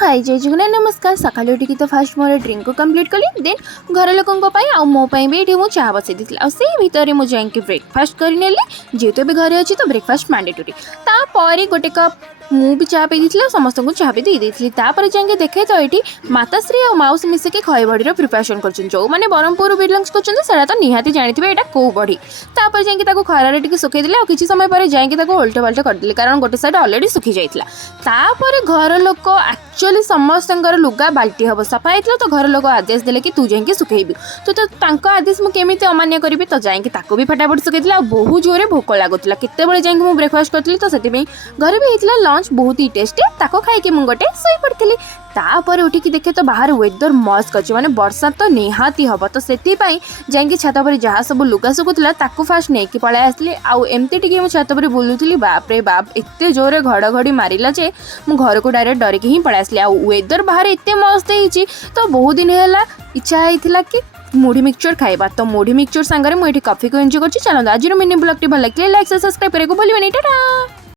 हाय जय जगन्नाथ नमस्कार सकाल उठिकी तो फास्ट मोर ड्रिंक को कंप्लीट कली देन घर लोकों और मो भी ये चाह बसई दी से भितर मुझे ब्रेकफास्ट कर जेहेतु भी घरे अच्छी तो ब्रेकफास्ट मैंडेटोरी तापर गोटे कप मु भी चाह पी थी समस्त को चाह भी देती जाए देखे तो ये माताश्री और माउस मिसिक खई बड़ी प्रिपरेसन कर जो मैंने ब्रह्मपुर बिलंग्स कर तो निहाती जानते यहाँ कौ बड़ी तापर जाकि खरार टी सुखई देले किसी समय पर जाकि उल्टा पाल्टा करदे कारण गोटे साइड अलरेडी सुखी जाता घर लोक एक्चुअली समस्त लुगा बाल्टी हम सफा होता तो घर लोक आदेश देले कि तू जाकि सुखेबू तो आदेश मुझे अमान्य करी तो जाकि भी फटाफट सुखई बहुत जोरे भोक लगुला केतबे जाकि मुझे ब्रेकफास्ट करी तो से घर भी होता लंच बहुत ही टेस्टी ताको खाई मुझे गोटे शई पड़ी तापर उठिकी देखे तो बाहर वेदर मस्त अच्छे माने वर्षा तो निहाती हम तो से जाकि छात पर जहाँ सब लुगा सुखुला फास्ट नहीं पलाई आसली आउ एमती टी छात पर बुलूली बाप रे बाप एत जोरे घड़घड़ी मारा जे मु घर को डायरेक्ट डरिकी ही पलाई आसली आउ वेदर बाहर एत मस्त होती तो बहुत दिन है इच्छा होता कि मुढ़ी मिक्सचर खाइबा तो मुढ़ी मिक्सचर सांगे मुझे कॉफी को एंजॉय कर चलो आज मिनी ब्लॉग भल लगे लाइक सब्सक्राइब करने को भूलिए टाटा।